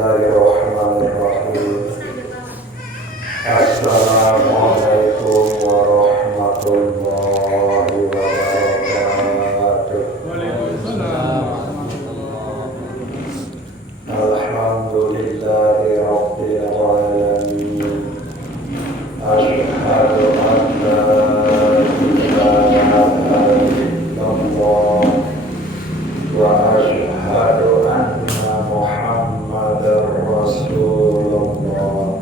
Bismillahirrahmanirrahim. Assalamualaikum warahmatullahi wabarakatuh. Alhamdulillahi rabbil alamin. Asyhadu an la ilaha illallah wa asyhadu anna Muhammadar Rasulullah.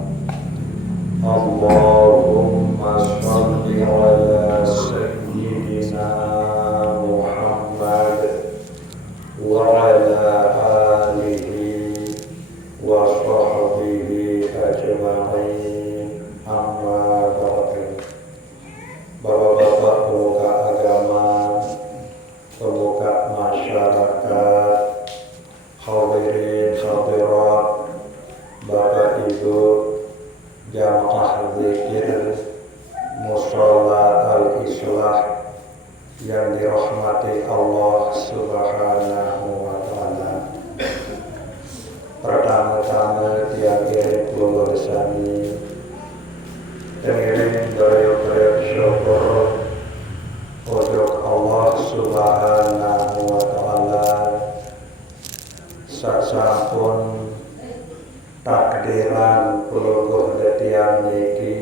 Allahumma sholli ala sayyidina Muhammad wa ala alihi wa sahbihi ajma'in. Amma ba'du. Bapak-bapak pemuka agama, pemuka masyarakat, hadirin hadirat, Bapak Ibu jamaah zikir Mushola Al-Islah yang dirahmati Allah Subhanahu wa ta'ala. Pertama-tama tiang-tiang keluar sami tengiring doa syukur untuk Allah Subhanahu wa ta'ala sasampun takdiran puluh detian niki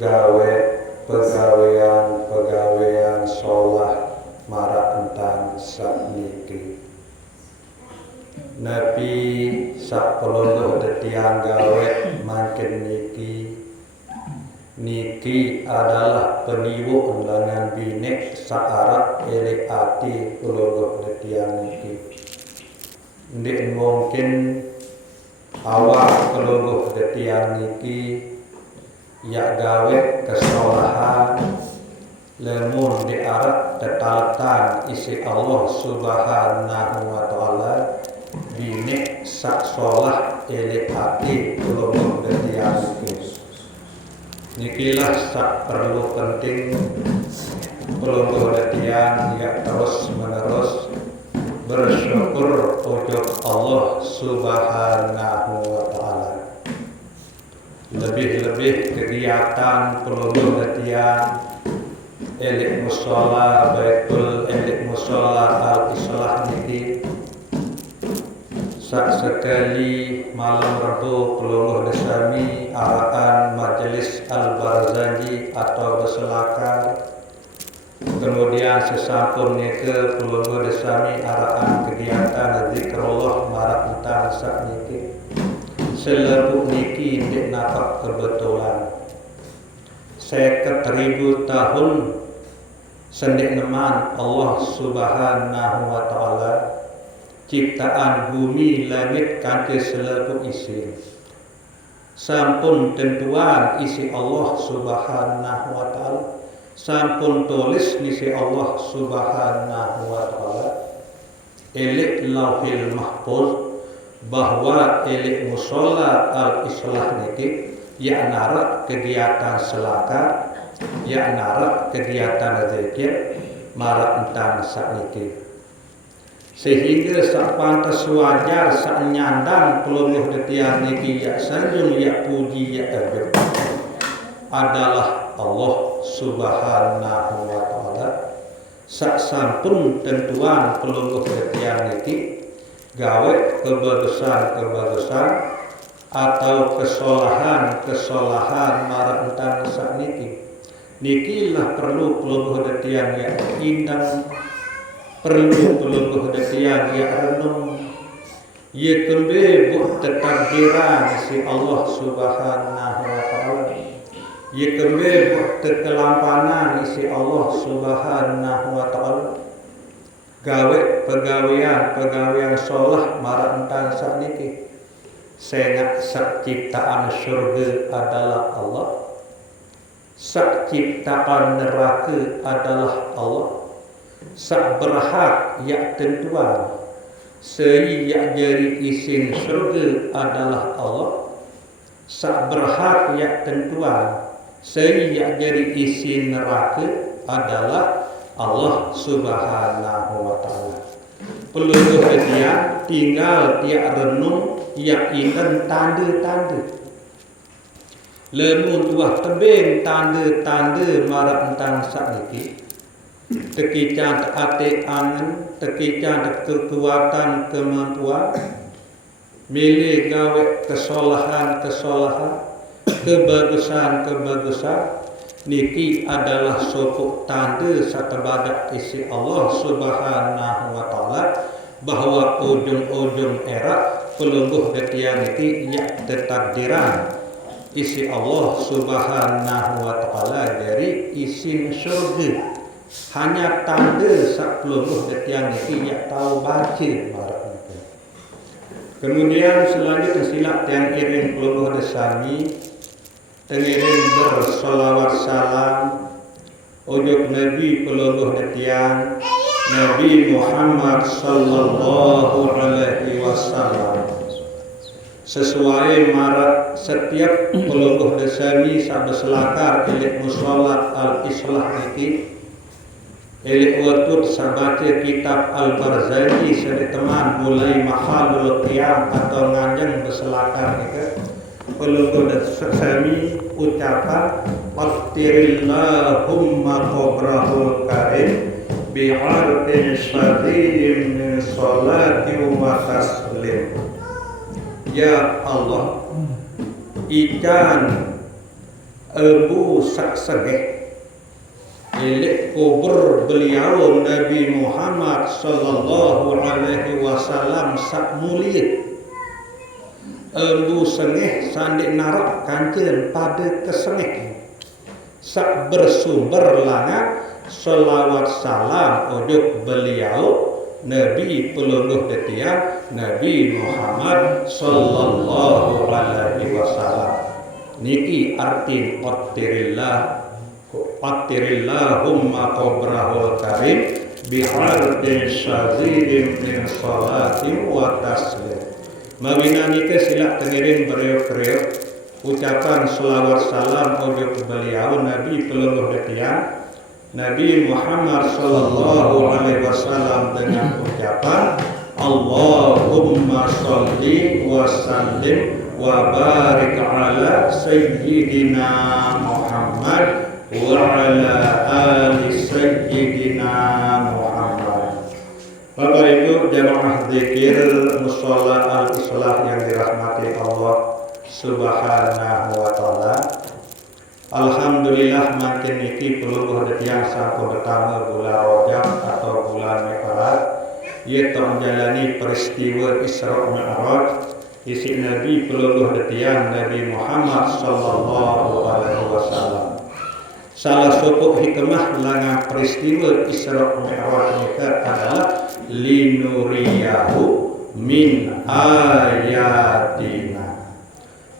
gawe pegawean sholah marak entang sakniki nabi sak puluh detian gawe makin niki adalah peniwu undangan binek saarak elek ati puluh detian niki ndik mungkin awak keluruh detian niki ya gawe kesalahan lemun diarat tetalatan isi Allah Subhanahu wa ta'ala binik sak sholah elek hati keluruh detian niki. Nikilah sak perlu penting keluruh detian ya terus menerus bersyukur untuk Allah Subhanahu wa ta'ala. Lebih-lebih kegiatan peluluh latihan elik mushola baitul elik mushola al-islah niki sak sekali malam Rabu peluluh desami arahan majelis al-barzanji atau berselakar. Kemudian sesampunnya ke peluluh desami arahan kegiatan zikrullah marak entang sak niki selebuk niki ndik napak kebetulan 50.000 tahun sendik neman Allah Subhanahu wa ta'ala ciptaan bumi langit kanthi selebuk isi sampun tentuan isi Allah Subhanahu wa ta'ala sampun tulis nisi Allah Subhanahu wa ta'ala elik lauhil mahfuz bahwa elik mushola al-islah niki ya narak kegiatan selaka ya narak kegiatan zikir marak entang sak niki sehingga sak pantas wajar sak nyandang peluluh detian niki ya sanjung ya puji ya ajab adalah Allah Subhanahu wa ta'ala sak sampun tentuan peluluh detian niki gawe kebagusan atau kesolahan marah entang sak niki lah perlu peluluh detian ya indang perlu peluluh detian ya renung ya kembe buat tetanggiran si Allah Subhanahu wa ta'ala ya kembe buat kelampanan isi Allah Subhanahu wa ta'ala gawe pegawean sholah marah entang sak niki sengak sak ciptaan syurga adalah Allah sak ciptaan neraka adalah Allah sak berhak ya tentuan sei ya jari isin syurga adalah Allah sak berhak ya tentuan sei ya jari isin neraka adalah Allah Subhanahu wa ta'ala. peluluh dia tinggal tiak renung yang indan tanda-tanda. Lemun tuah tebing tanda-tanda marah entang sakniki. Tekican ate angan, tekican kekuatan kemampuan, milih gawe kesolahan, kebagusan, niki adalah sopuk tanda satebadak isi Allah Subhanahu wa taala bahwa ujung-ujung era pelungguh detian niki ya tertakdiran isi Allah Subhanahu wa taala dari isin syurga. Hanya tanda sak pelungguh detian niki ya tahu baca marah. Kemudian selanjutnya silap yang iring pelungguh desami tengiring bersolawat salam ujuk Nabi pelungguh detian Nabi Muhammad sallallahu alaihi wasallam. Sesuai marak setiap pelungguh desami sak berselakar ilik musolat al-islah niki ilik waktu sabaca kitab Al-Barzanji sedek teman mulai mahalul qiyam atau ngajeng berselakar nika pelungguh desami ucapan Fattirillahumma qabrahul karim bi'ardin syadidim min salati wa taslim. Ya Allah, ikan ebu saksegeh ilik kubur beliau Nabi Muhammad sallallahu alaihi wasallam sak mulia. Embu sengih sandik narak kancen pada kesengih sak bersumber langat selawat salam ujuk beliau Nabi pelungguh detian Nabi Muhammad sallallahu alaihi wasallam. Niki arti Fattirillahumma qabrahul karim bi'ardin syazidin min salatin wa taslim. Mawina nika silap tengiring beriuk-beriuk ucapan selawat salam ujuk beliau Nabi pelungguh detian Nabi Muhammad sallallahu alaihi wasallam dengan ucapan Allahumma sholli wa sallim wa barik ala sayyidina Muhammad wa ala ali sayyidina Muhammad. Bapak Ibu jamaah zikir mushola al-islah yang dirahmati Allah Subhanahu wa taala. Alhamdulillah makin niki peluluh detian sampun pertama bulan Rajab atau bulan Mi'raj ieu menjalani peristiwa Isra Mi'raj isi Nabi peluluh detian Nabi Muhammad sallallahu alaihi wasallam. Salah satu hikmah langan peristiwa Isra Mi'raj nika adalah linuriyahu min ayatina.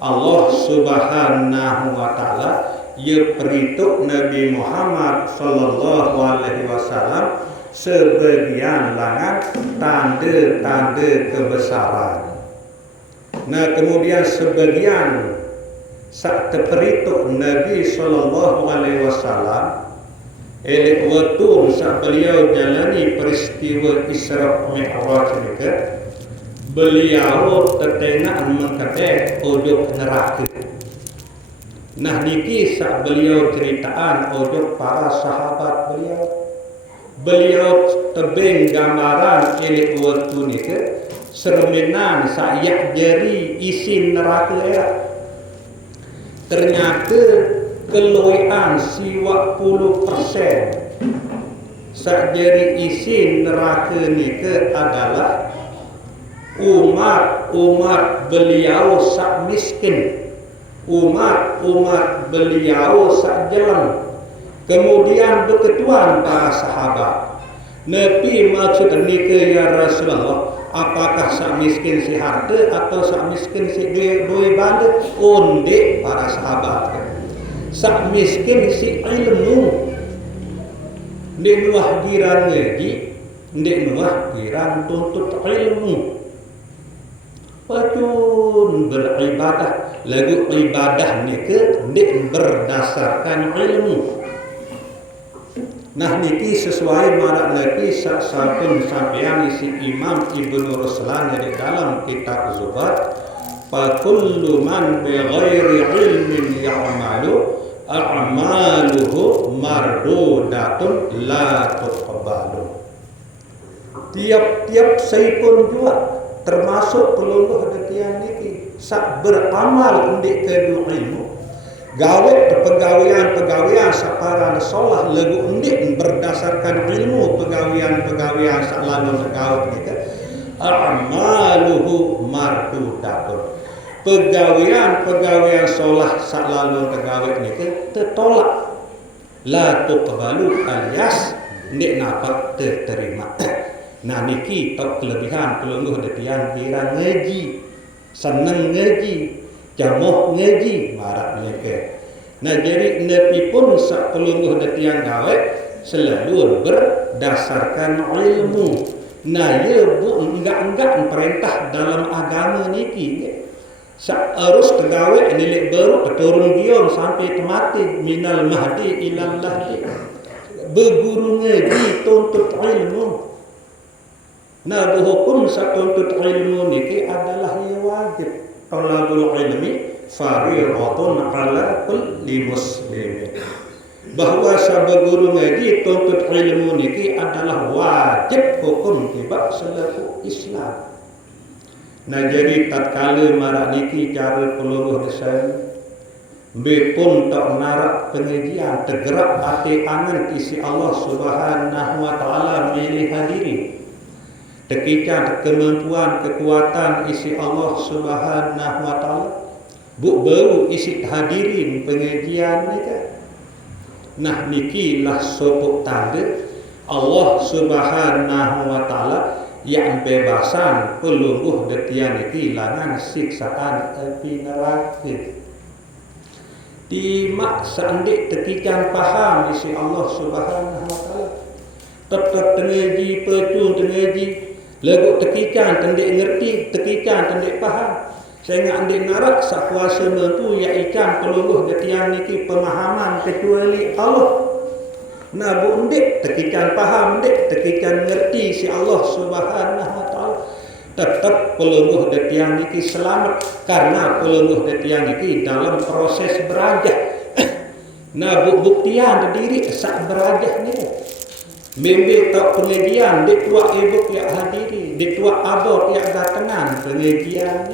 Allah Subhanahu wa taala ia perituk Nabi Muhammad sallallahu alaihi wasallam sebagian langan tanda-tanda kebesaran. Nah, kemudian sebagian sak terperituk Nabi sallallahu alaihi wasallam elek waktu sak beliau jalani peristiwa Isra Mi'raj nika beliau tertengah mengkadek ujuk neraka. Nah niki sak beliau ceritaan ujuk para sahabat beliau tebing gambaran elek waktu nika sereminan sak yak jari isi neraka era. Ternyata keluian siwak 10% sak jari isi neraka nika adalah umat beliau sak miskin, umat beliau sak jelang. Kemudian berketuan para sahabat, Nabi maksud nika ya Rasulullah, apakah sak miskin si harta atau sak miskin si duit banda? Onde para sahabat, sak miskin si ilmu. Ndek nuah giran ngaji, ndek nuah giran tuntut ilmu. Pacun beribadah, lagu ibadah nika ndek berdasarkan ilmu. Nah niki sesuai marak nabi sampun sampeyan isi Imam Ibnu Ruslan dari dalam kitab Zubat, fa kullu man bi ghairi ilmin ya'malu a'maluhu mardudatun la tuqbalu. Tiap-tiap saipun juga termasuk peluluh detian niki sak beramal ndik kedu ilmu gawe pegawaian sapara solah lagu undik berdasarkan ilmu pegawaian sak lalu gawe nika a'maluhu mardudatun. Pegawaian solah sak lalu gawe nika tertolak la tuqbalu alias ndik napa terterima. Nah niki tok kelebihan pelungguh detian kira ngaji, seneng ngaji, jamuh ngaji marak mereka. Nah jadi nabi pun sak pelungguh detian gawe selalu berdasarkan ilmu. Nah ya bu enggak perintah dalam agama niki. Sak harus tegawe nilai baru keturun giong sampai mati minal mahdi ilal lahdi. Berguru ngaji tuntut ilmu. Nah hukum sak tuntut ilmu niki adalah yang wajib. Talabul ilmi fariidhatun ala kulli muslim. Bahwa sahabat guru ngaji tuntut ilmu niki adalah wajib hukum tiba selaku Islam. Nah jadi tatkala marak niki cara peluluh desain bepun tak narak pengajian tergerak hati angan isi Allah Subhanahu wa taala milih hadiri. Tekikan kemampuan kekuatan isi Allah Subhanahu wa taala bu baru isi hadirin pengajian nika. Nah niki lah sopok tanda Allah Subhanahu wa taala yang bebasan pelungguh detian niki langan siksaan api neraka. Di mak sandik tekikan paham isi Allah Subhanahu wa taala. Tetap tengaji pecun tengaji lagu tekikan tendik ngerti, tekikan tendik faham. Saya ingat andik narak sak kuasa mentu ya ikan peluluh detian niki pemahaman kecuali Allah. Nah bu ndik tekikan faham ndik, tekikan ngerti si Allah Subhanahu wa taala. Tetap peluluh detian niki selamat karena peluluh detian niki dalam proses berajah. Nah bu buktian diri sak berajah niki. Membe tak pengajian di tua ibu yang hadiri, di tua abot yang datangan pengajian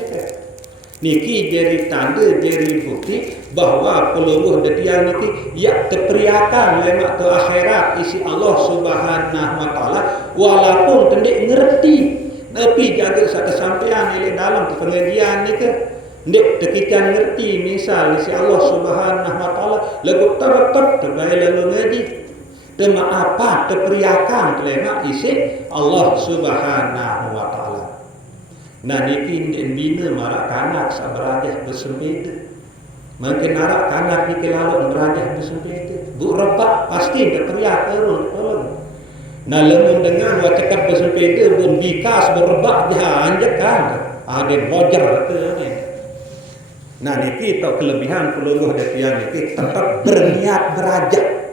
niki jadi tanda, jadi bukti bahawa peluluh detian niki ya terperiakan lemak tu akhirat isi Allah Subhanahu wa taala walaupun tendik ngerti tapi jaga sak kesampaian ini dalam pengajian niki ndik tekikan ngerti misal isi Allah Subhanahu wa taala lagu tertep terbaik lalu ngaji tema apa terperiakan kelema isi Allah Subhanahu wa taala. Nah niki ndik bina marak kanak sabarajah bersempeda. Mungkin narak kanak niki lalu berajah bersempeda. Bu rebak pasti terperiak terus. Nah lemun dengan wacakap bersempeda bun bikas berebak jah anjekan. Ada roger ke ni. Nah niki tok kelebihan peluluh detian niki tetap berniat berajah.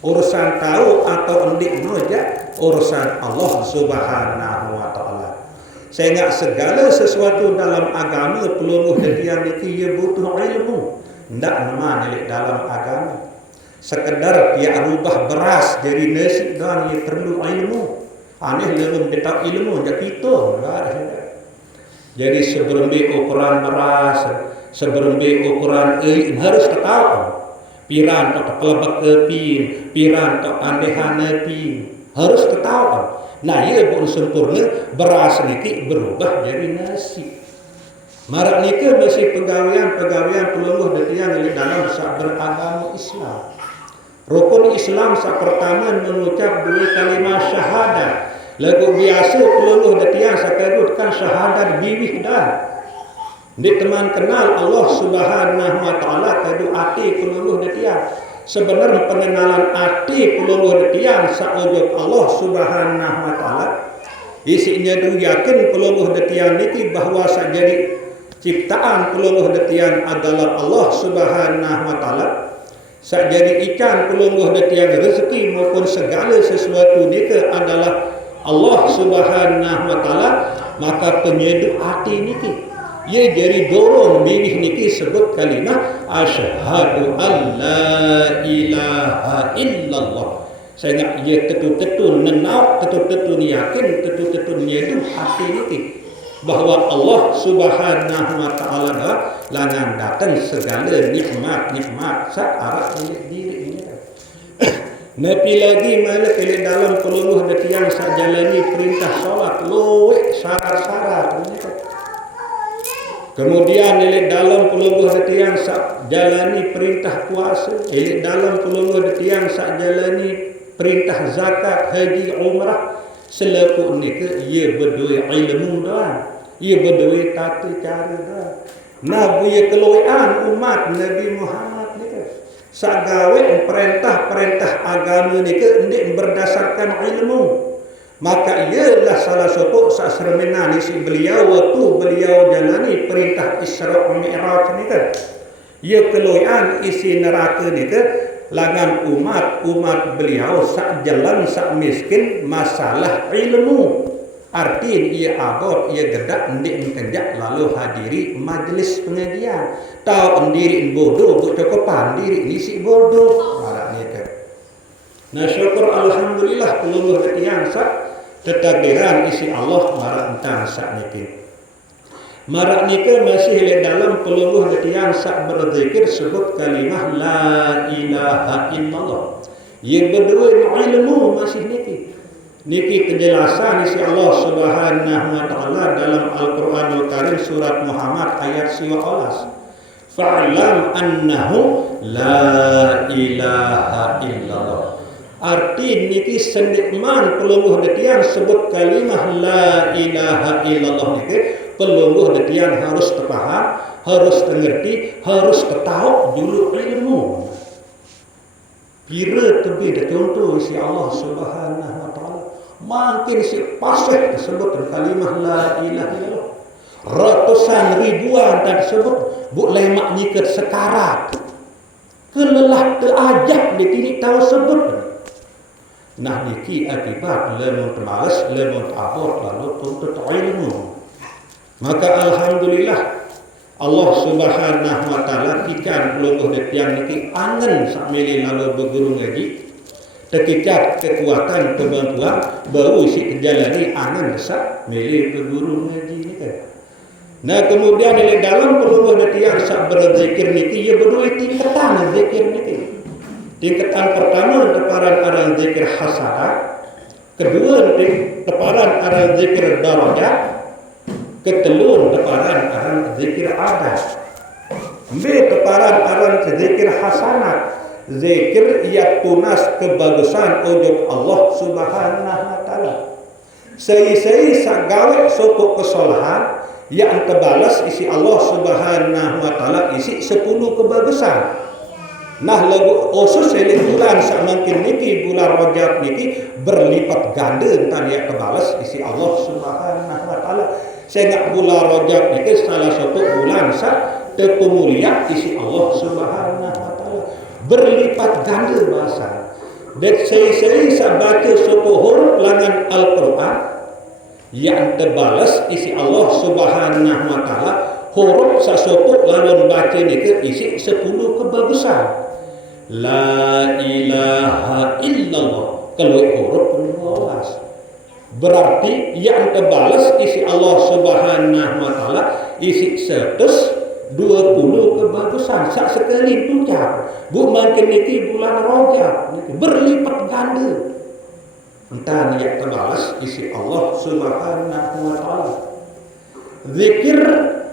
Urusan tahu atau endik noja urusan Allah Subhanahu wa taala. Saya ingat segala sesuatu dalam agama peluluh detian niki ia butuh ilmu. Ndak nama nilai dalam agama. Sekedar dia rubah beras jadi nasi doang ia perlu ilmu. Aneh belum kita ilmu jak kita. Jadi sebelum ukuran beras, sebelum ukuran harus tahu. Piran tak kelebak kepin, piran tak andehan nepin. Harus ketahuan. Nah ia pun sempurna beras niki berubah jadi nasi. Marak niki masih pegawaian peluluh detian di dalam sak beragama Islam. Rukun Islam sak pertama mengucap dua kalimat syahadat. Lagu biasa peluluh detian sakadutkan syahadat biwih dah. Di teman kenal Allah Subhanahu wa taala kadu ati peluluh detian. Sebenarnya pengenalan ati peluluh detian saujud Allah Subhanahu wa taala. Isinya du yakin peluluh detian niki bahwa sajadi ciptaan peluluh detian adalah Allah Subhanahu wa taala. Sak jadi ikan pelungguh dan tiang rezeki maupun segala sesuatu itu adalah Allah Subhanahu wa taala, maka penyeduh hati niki ia jadi dorong bibih niki sebut kalimah asyhadu alla ilaha illallah. Saya ingat ia tetu-tetu nenau, tetu-tetu yakin, tetu-tetu nyeduh hati niki bahawa Allah Subhanahu wa taala langan datang segala nikmat-nikmat saat diri ini. Nabi lagi mana kali dalam peluluh dan tiang sak jalani perintah solat loe syarat-syarat. Kemudian nilai dalam peluluh dan tiang sak jalani perintah puasa, nilai dalam peluluh dan tiang sak jalani perintah zakat, haji, umrah. Selepas ni ke ia berdua ilmu dah, ia berdua tata cara dah. Nabi keluian umat Nabi Muhammad ni ke sagawe perintah-perintah agama ni ke ndik berdasarkan ilmu. Maka ialah salah satu sasremena ni si beliau waktu beliau jalani perintah Isra Mi'raj ni ke. Ia keluian isi neraka ni ke langan umat beliau sak jalan sak miskin masalah ilmu. Artinya ia abot, ia gedak ndik kenjak lalu hadiri majlis pengajian. Tahu diri bodoh, bu cokopan diri ni si bodoh. Marak ni ke. Nah syukur alhamdulillah peluluh ketiang sak tetagdiran isi Allah marak entang sak niki. Marak ni ke masih le dalam peluluh ketiang sak berzikir sebut kalimah la ilaha illallah. Ia berdua ilmu masih niki. Niki penjelasan isi Allah Subhanahu wa taala dalam Al-Qur'anul Karim surat Muhammad ayat 11. Fa'lam annahu la ilaha illallah. Arti niki sendikman pelungguh detian sebut kalimah la ilaha illallah niki pelungguh detian harus terpaham, harus mengerti, harus ketahu dulu ilmu. Kira tebi dah contoh isi Allah Subhanahu wa taala. Makin si pasih tersebut kalimah la ilaha illallah. Ratusan ribuan tak disebut bu lemak nyikat sekarat. Kelelah terajak di kini tahu sebut. Nah niki akibat lemon termalas, lemon abot lalu tuntut ilmu. Maka alhamdulillah Allah Subhanahu wa taala kikan pelungguh detiang niki angen sak mili lalu berguru ngaji. Tekikat kekuatan kemampuan baru si kejalani angan sak milih berguru ngaji ni kan. Nah kemudian dari dalam pelungguh detiang sak berzikir niki ia berdua tingkatan zikir niki. Tingkatan pertama teparan arang zikir hasanah, kedua teparan arang zikir darajat, ketelur teparan arang zikir adat. Empat teparan arang zikir hasanah. Zikir ia tunas kebagusan ujung Allah Subhanahu wa taala. Sei-sei sagawe suku kesalahan yang terbalas isi Allah Subhanahu wa taala isi 10 kebagusan. Nah lagu khusus ini bulan semakin niki bulan Rajab niki berlipat ganda entar ia terbalas isi Allah Subhanahu wa taala. Sehingga bulan Rajab niki salah satu bulan termulia isi Allah Subhanahu wa taala. Berlipat ganda bahasa. Dan saya baca suku huruf langan Al-Quran yang terbalas isi Allah Subhanahu wa taala huruf sasuku lawan baca ni ke isi 10 kebagusan. La ilaha illallah kalau huruf 12. Berarti yang terbalas isi Allah Subhanahu wa taala isi 120 kebagusan sak sekali ucap. Bu makin niki bulan Rajab niki berlipat ganda. Entah niat terbalas isi Allah Subhanahu wa taala. Zikir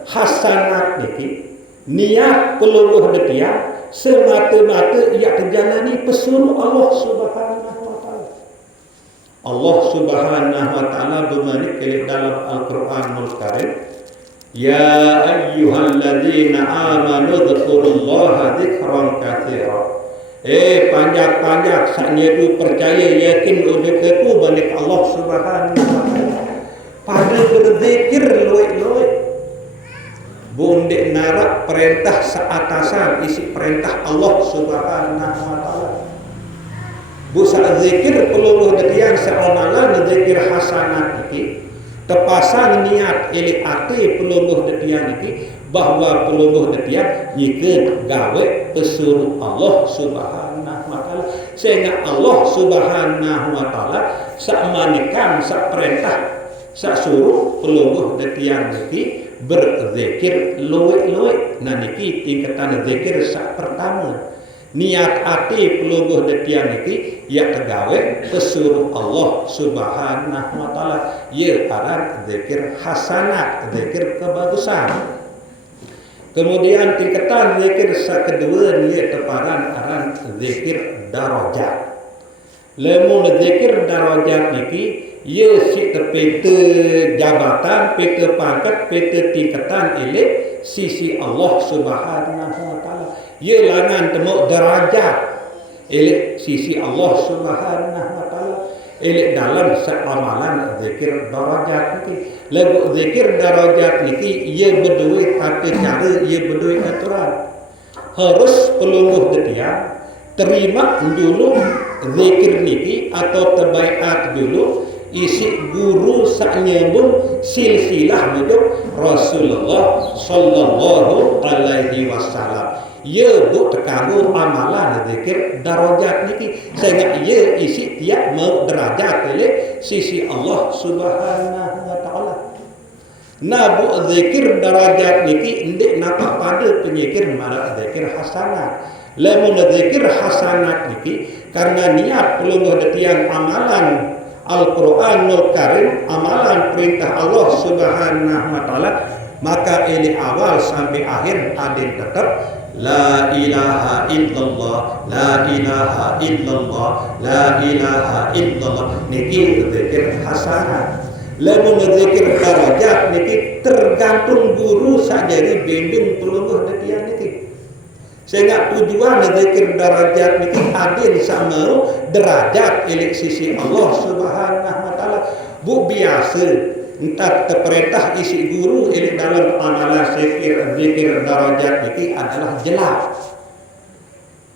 hasanat niki niat peluluh detia semata-mata ia terjalani pesuruh Allah Subhanahu wa taala. Allah Subhanahu wa taala bermanik dalam Al-Qur'anul Karim, ya ayyuhalladzina amanu dzkurullaha dzikran katsira. Panjak-panjak saknya tu percaya yakin ujuk aku balik Allah Subhanahu wa taala. Pada berzikir luit-luit. Bundik narak perintah seatasan isi perintah Allah Subhanahu wa taala. Bu sa zikir peluluh detian seamalan zikir hasanat iki tepasang niat ili ati peluluh detian iki bahwa peluluh detian nyikeun gawe pesuruh Allah Subhanahu wa taala. Sehingga Allah Subhanahu wa taala sak manikan sak perintah sak suruh peluluh detian iki berzikir luwek-luwek. Nah niki tingkatan zikir sak pertama. Niat ati pelungguh detian niki ya tegawe pesuruh Allah Subhanahu wa taala. Ye aran zikir hasanat, zikir kebagusan. Kemudian tingkatan zikir sak kedua ye teparan aran zikir darajat. Lamun zikir darajat niki ye si tepete jabatan, pete pangkat, pete tingkatan elek sisi Allah Subhanahu wa taala. Ye langan temu derajat elek sisi Allah Subhanahu wa taala. Elek dalam seamalan zikir darajat niki. Lagu zikir darajat niki ye berdua tata cara, ye berdua aturan. Harus pelungguh detian terima dulu zikir niki atau terbaiat dulu isi guru sak nyambung silsilah nujuk Rasulullah sallallahu alaihi wasallam. Ye bu tekamu amalan zikir darajat niki sehingga ye isi tiap mau derajat oleh sisi Allah Subhanahu wa taala. Nah bu zikir darajat niki ndik napa pada penyikir mana zikir hasanat. Lamun zikir hasanat niki karena niat pelungguh detian amalan Al-Quranul Karim, amalan perintah Allah Subhanahu wa taala, maka ini awal sampai akhir adil tetap la ilaha illallah, la ilaha illallah, la ilaha illallah. Niki zikir hasanat. Lamun zikir darajat niki tergantung guru sajari bimbing pelungguh detian niki. Sehingga tujuan zikir darajat niki adil sama derajat elek sisi Allah Subhanahu wa taala. Bu biasa entah terperintah isi guru elek dalam amalan zikir darajat niki adalah jelas.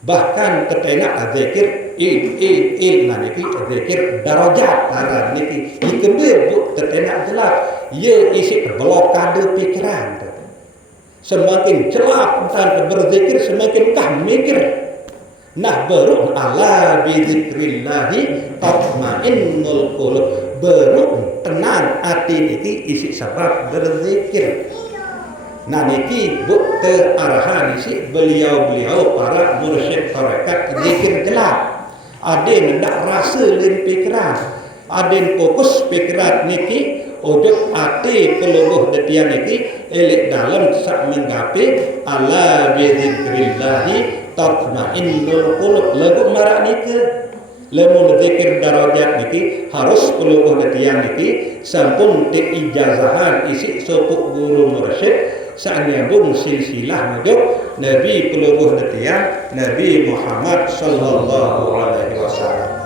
Bahkan ketena zikir niki zikir darajat aran niki dikembir bu ketena jelas. Ye isi blokade pikiran. Semakin celak entah berzikir semakin entah mikir. Nah baru ala bizikrillahi tatmainnul qulub. Baru tenang hati niki isi sebab berzikir. Nah niki bukti arahan isi beliau-beliau para mursyid tarekat zikir jelas. Ada hendak rasa dan pikiran. Ada fokus pikiran niki ujung hati peluluh detian niki elek dalam sak menggapi ala bizikrillahi tatmainnul qulub. Lagu marak niki lamun zikir darajat niki harus peluluh detian niki sampun diijazahan isi sopuk guru mursyid sak nyambung silsilah nujuk Nabi peluluh detian Nabi Muhammad sallallahu alaihi wasallam.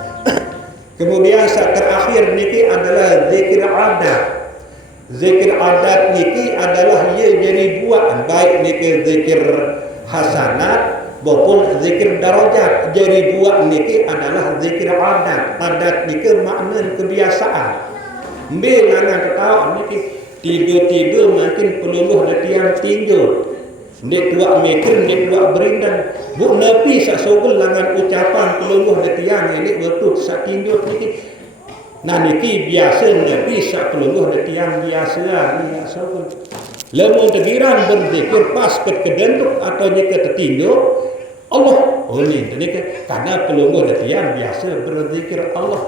Kemudian saat terakhir niki adalah zikir adat. Zikir adat niki adalah ia jadi buat baik niki zikir hasanat maupun zikir darajat. Jadi buat niki adalah zikir adat. Adat niki makna kebiasaan. Bila ketawa niki tiba-tiba makin peluluh detian tinju. Nek tuak mikir, nek tuak berindang. Bu napi sak sogel langan ucapan peluluh detian ini betul sak tinju niki. Nah niki biasa napi sak peluluh detian biasa ni sak sogel. Lamun tegiran berzikir pas kedentuk atau nika tertinju Allah. Oh ni karena peluluh detian biasa berzikir Allah.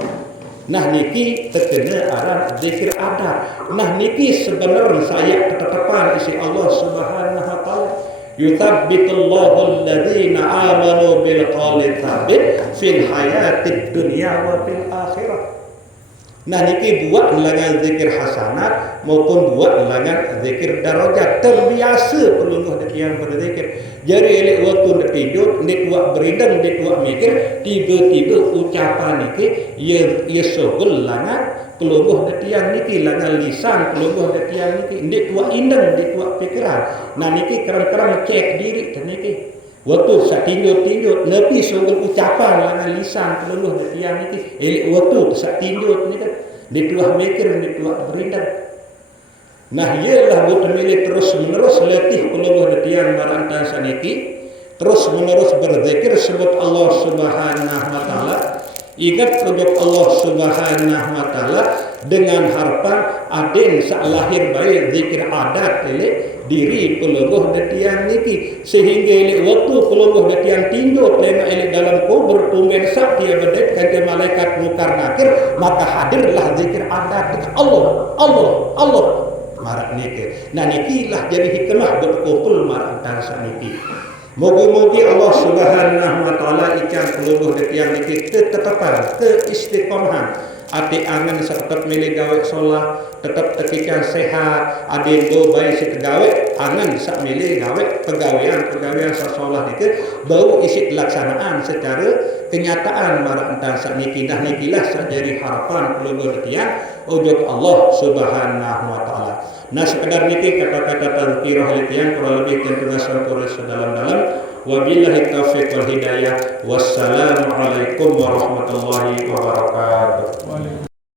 Nah niki terkena aran zikir adat. Nah niki sebenarnya saya ketetapan isi Allah Subhanahu wa taala. Yuthabbitullahu alladhina amanu bil qawli tsabit fil hayatid dunya wa fil akhirah. Nah niki buat langan zikir hasanat maupun buat langan zikir darajat terbiasa pelungguh yang berzikir. Jadi elek waktu nak tidur, nek buat berindang, nek buat mikir, tiba-tiba ucapan niki ia sogol langan pelungguh yang niki langan lisan pelungguh yang niki nek buat indang, nek buat pikiran. Nah niki kerang-kerang cek diri niki. Waktu sak tinjut-tinjut nepi sogol ucapan langan lisan pelungguh yang niki elek waktu sak tinjut niki dituah mikir dituah berindang. Nah ialah buat milik terus menerus letih pelungguh detian marantang saniki terus menerus berzikir sebut Allah Subhanahu wa taala, ingat sebut Allah Subhanahu wa taala dengan harapan adin sak lahir baik zikir adat ele diri pelungguh detian niki sehingga ele waktu pelungguh detian tinjau lema ele dalam kubur tumben sak dia berdet ke malaikat mungkar nakir, maka hadirlah zikir adat Allah Allah Allah marak niki. Nah nikilah jadi hikmah berkumpul marak antara niki. Moga-moga Allah Subhanahu wa taala ikan pelungguh detian niki ketetapan keistiqomahan ati angan tetap milih gawe solat tetap tekikan sehat adin go baik si gawe angan sak milih gawe pegawaian sa solat itu bau isi pelaksanaan secara kenyataan marang entar sak niki dah nikilah sajari harapan pelungguh detian ujug Allah Subhanahu wa taala. Nah sekedar niki kata-kata tazkirah litian kurang lebih tentunya sampurna sedalam-dalam. Wabillahi taufiq wal hidayah. Wassalamualaikum warahmatullahi wabarakatuh.